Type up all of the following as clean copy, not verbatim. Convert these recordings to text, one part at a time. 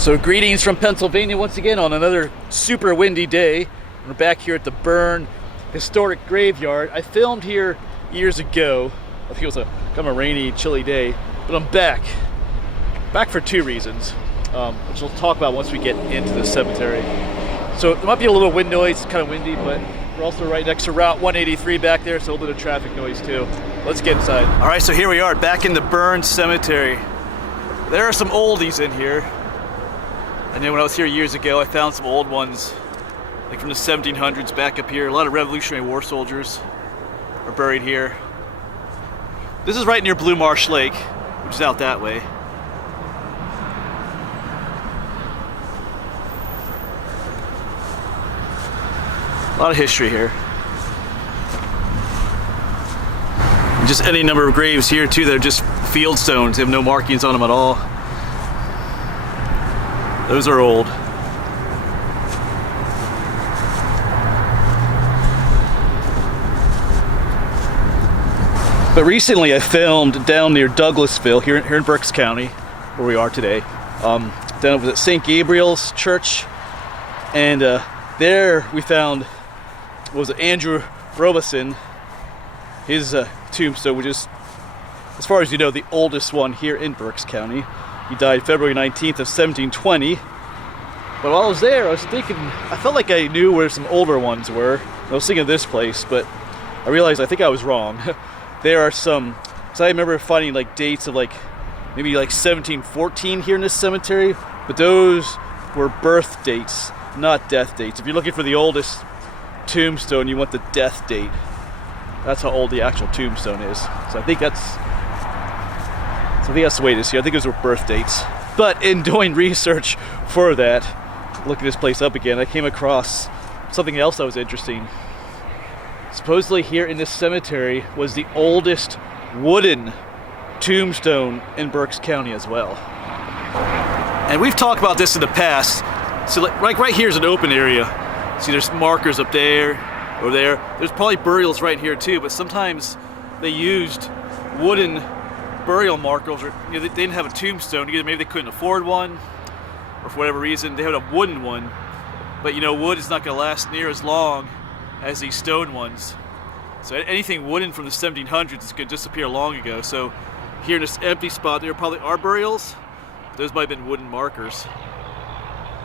So greetings from Pennsylvania once again on another super windy day. We're back here at the Bern Historic Graveyard. I filmed here years ago. I think it was kind of a rainy, chilly day, but I'm back. Back for two reasons, which we'll talk about once we get into the cemetery. So there might be a little wind noise, it's kind of windy, but we're also right next to Route 183 back there, so a little bit of traffic noise too. Let's get inside. All right, so here we are back in the Bern Cemetery. There are some oldies in here. And then when I was here years ago, I found some old ones, like from the 1700s back up here. A lot of Revolutionary War soldiers are buried here. This is right near Blue Marsh Lake, which is out that way. A lot of history here. And just any number of graves here too that are just field stones. They have no markings on them at all. Those are old. But recently I filmed down near Douglasville, here in Berks County, where we are today. Down over at St. Gabriel's Church. And there we found, Andrew Robeson, his tombstone, which is, as far as you know, the oldest one here in Berks County. He died February 19th of 1720. But while I was there, I was thinking, I felt like I knew where some older ones were. I was thinking of this place, but I realized I think I was wrong. There are some, because I remember finding like dates of like, maybe like 1714 here in this cemetery, but those were birth dates, not death dates. If you're looking for the oldest tombstone, you want the death date. That's how old the actual tombstone is. So I think that's the way it is here. I think those were birth dates. But in doing research for that, looking this place up again, I came across something else that was interesting. Supposedly here in this cemetery was the oldest wooden tombstone in Berks County as well. And we've talked about this in the past. So like right here is an open area. See, there's markers up there, over there. There's probably burials right here too, but sometimes they used wooden burial markers, or they didn't have a tombstone. Either maybe they couldn't afford one, or for whatever reason they had a wooden one. But wood is not going to last near as long as these stone ones. So anything wooden from the 1700s is going to disappear long ago. So here in this empty spot, there probably are burials. Those might have been wooden markers.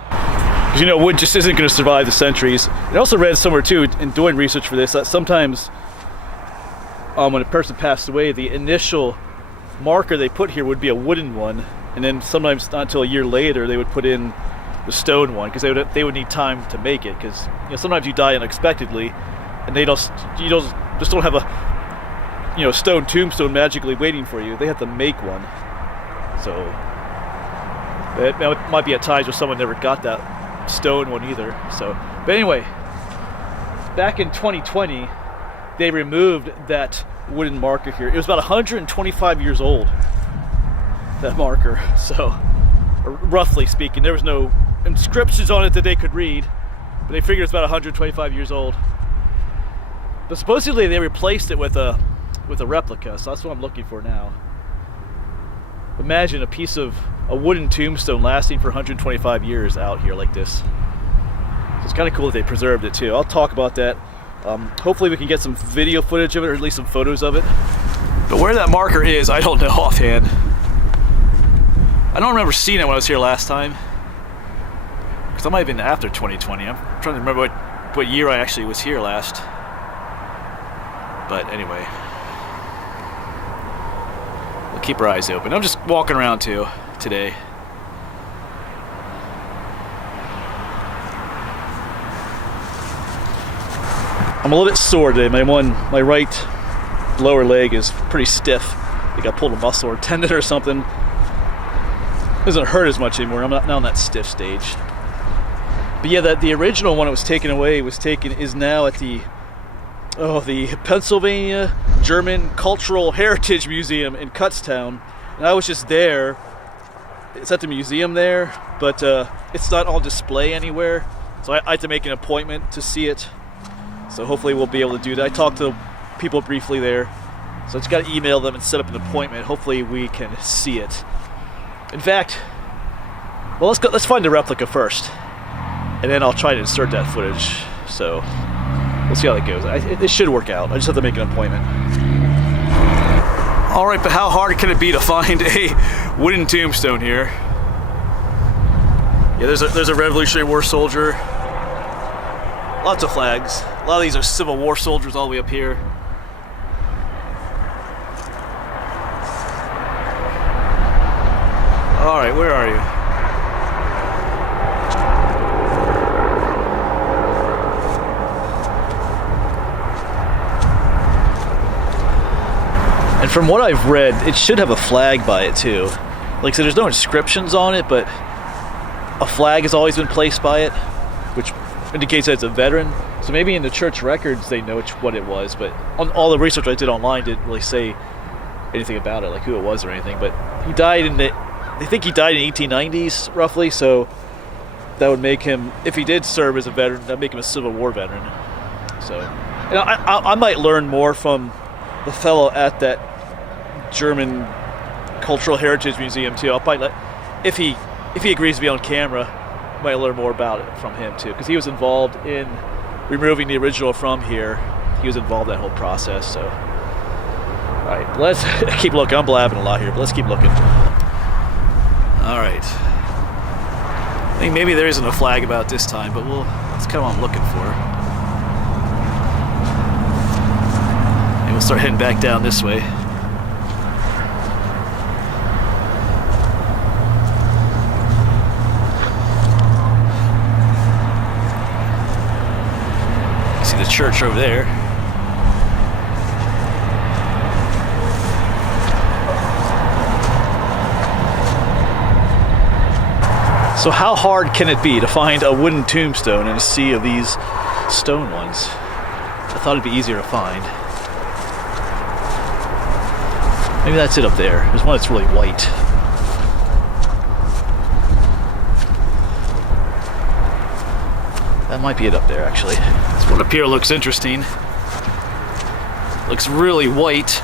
Because wood just isn't going to survive the centuries. I also read somewhere too, in doing research for this, that sometimes when a person passed away, the initial marker they put here would be a wooden one, and then sometimes not until a year later they would put in the stone one, because they would need time to make it, because sometimes you die unexpectedly and you just don't have a stone tombstone magically waiting for you. They have to make one. So it might be at times where someone never got that stone one either. So but anyway, back in 2020 they removed that wooden marker here. It was about 125 years old, that marker. So roughly speaking, there was no inscriptions on it that they could read, but they figured it's about 125 years old. But supposedly they replaced it with a replica, so that's what I'm looking for now. Imagine a wooden tombstone lasting for 125 years out here like this. So it's kind of cool that they preserved it too. I'll talk about that. Hopefully we can get some video footage of it, or at least some photos of it. But where that marker is, I don't know offhand. I don't remember seeing it when I was here last time. Because I might have been after 2020. I'm trying to remember what year I actually was here last. But anyway, we'll keep our eyes open. I'm just walking around too today. I'm a little bit sore today. My right lower leg is pretty stiff. I think I pulled a muscle or tendon or something. It doesn't hurt as much anymore. I'm not on that stiff stage. But yeah, the original one that was taken away is now at the Pennsylvania German Cultural Heritage Museum in Kutztown. And I was just there. It's at the museum there, but it's not on display anywhere. So I had to make an appointment to see it. So hopefully we'll be able to do that. I talked to people briefly there. So I just got to email them and set up an appointment. Hopefully we can see it. In fact, Well, let's find the replica first, and then I'll try to insert that footage. So we'll see how that goes. It should work out. I just have to make an appointment. All right, but how hard can it be to find a wooden tombstone here? Yeah, there's a Revolutionary War soldier. Lots of flags. A lot of these are Civil War soldiers all the way up here. All right, where are you? And from what I've read, it should have a flag by it too. Like I said, there's no inscriptions on it, but a flag has always been placed by it, which indicates that it's a veteran. So maybe in the church records they know what it was, but on all the research I did online didn't really say anything about it, like who it was or anything. But he died in they think he died in 1890s roughly, so that would make him, if he did serve as a veteran, that'd make him a Civil War veteran. So, and I might learn more from the fellow at that German Cultural Heritage Museum too. I'll probably if he agrees to be on camera, I might learn more about it from him too, because he was involved in removing the original from here. He was involved in that whole process. So, all right, let's keep looking. I'm blabbing a lot here, but let's keep looking. All right. I think maybe there isn't a flag about this time, but that's kind of what I'm looking for. And we'll start heading back down this way. See the church over there. So how hard can it be to find a wooden tombstone in a sea of these stone ones? I thought it'd be easier to find. Maybe that's it up there. There's one that's really white. That might be it up there, actually. This one up here looks interesting. Looks really white.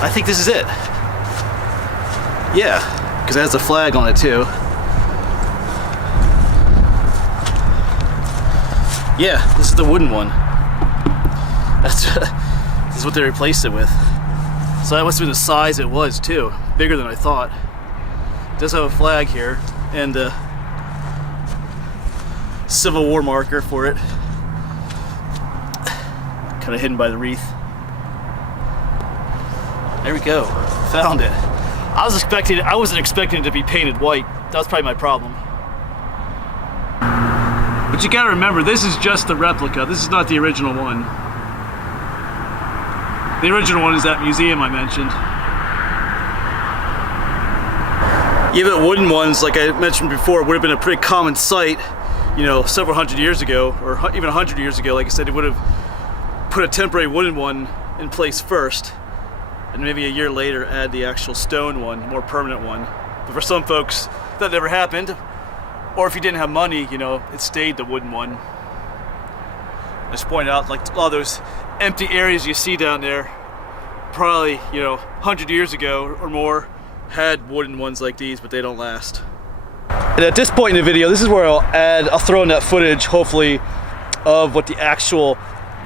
I think this is it. Yeah, because it has a flag on it too. Yeah, this is the wooden one. This is what they replaced it with. So that must have been the size it was too. Bigger than I thought. It does have a flag here and a Civil War marker for it. Kind of hidden by the wreath. There we go. Found it. I wasn't expecting it to be painted white. That was probably my problem. But you gotta remember, this is just the replica. This is not the original one. The original one is that museum I mentioned. Yeah, but wooden ones, like I mentioned before, would have been a pretty common sight, you know, several hundred years ago, or even 100 years ago. Like I said, it would have put a temporary wooden one in place first, and maybe a year later add the actual stone one, more permanent one. But for some folks, that never happened. Or if you didn't have money, you know, it stayed the wooden one. I just pointed out, like, all those empty areas you see down there, probably, you know, 100 years ago or more, had wooden ones like these, but they don't last. And at this point in the video, this is where I'll throw in that footage, hopefully, of what the actual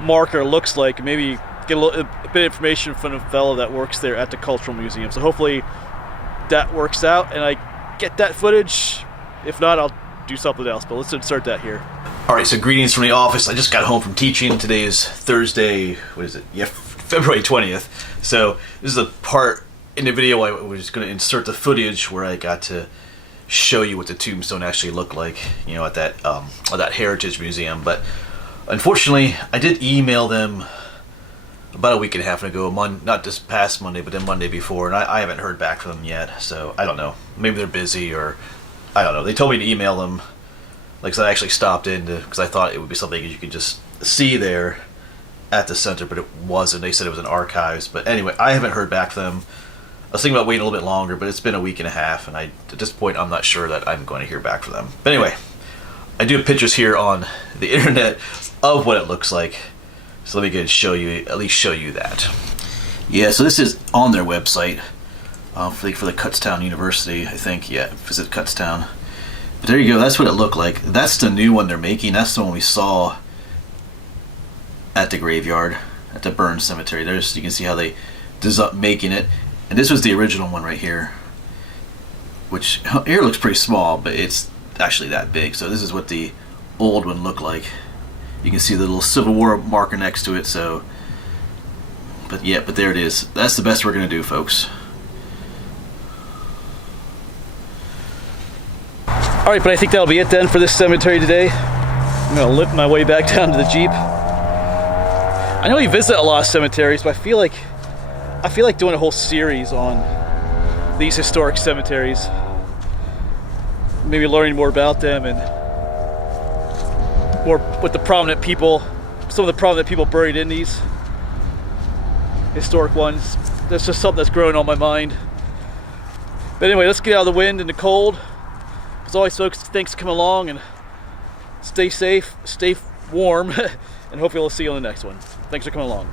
marker looks like. Maybe get a bit of information from the fellow that works there at the Cultural Museum. So hopefully that works out and I get that footage. If not, I'll do something else, but let's insert that here. All right, so greetings from the office. I just got home from teaching. Today is Thursday, what is it? Yeah, February 20th. So this is the part in the video I was going to insert the footage where I got to show you what the tombstone actually looked like, you know, at that Heritage Museum. But unfortunately, I did email them about a week and a half ago, not this past Monday, but then Monday before, and I haven't heard back from them yet, so I don't know. Maybe they're busy, or I don't know. They told me to email them, like, so I actually stopped in because I thought it would be something you could just see there at the center, but it wasn't. They said it was in archives, but anyway, I haven't heard back from them. I was thinking about waiting a little bit longer, but it's been a week and a half, and at this point, I'm not sure that I'm going to hear back from them. But anyway, I do have pictures here on the internet of what it looks like. So let me at least show you that. Yeah, so this is on their website for the Kutztown University, I think. Yeah, visit Kutztown. But there you go, that's what it looked like. That's the new one they're making. That's the one we saw at the graveyard, at the Bern Cemetery. There's, you can see how they making it. And this was the original one right here, which here looks pretty small, but it's actually that big. So this is what the old one looked like. You can see the little Civil War marker next to it. So, but yeah, but there it is. That's the best we're gonna do, folks. All right, but I think that'll be it then for this cemetery today. I'm gonna limp my way back down to the Jeep. I know we visit a lot of cemeteries, but I feel like doing a whole series on these historic cemeteries. Maybe learning more about them and more with the prominent people, some of the prominent people buried in these historic ones. That's just something that's growing on my mind. But anyway, let's get out of the wind and the cold. As always, folks, thanks for coming along, and stay safe, stay warm, and hopefully we'll see you on the next one. Thanks for coming along.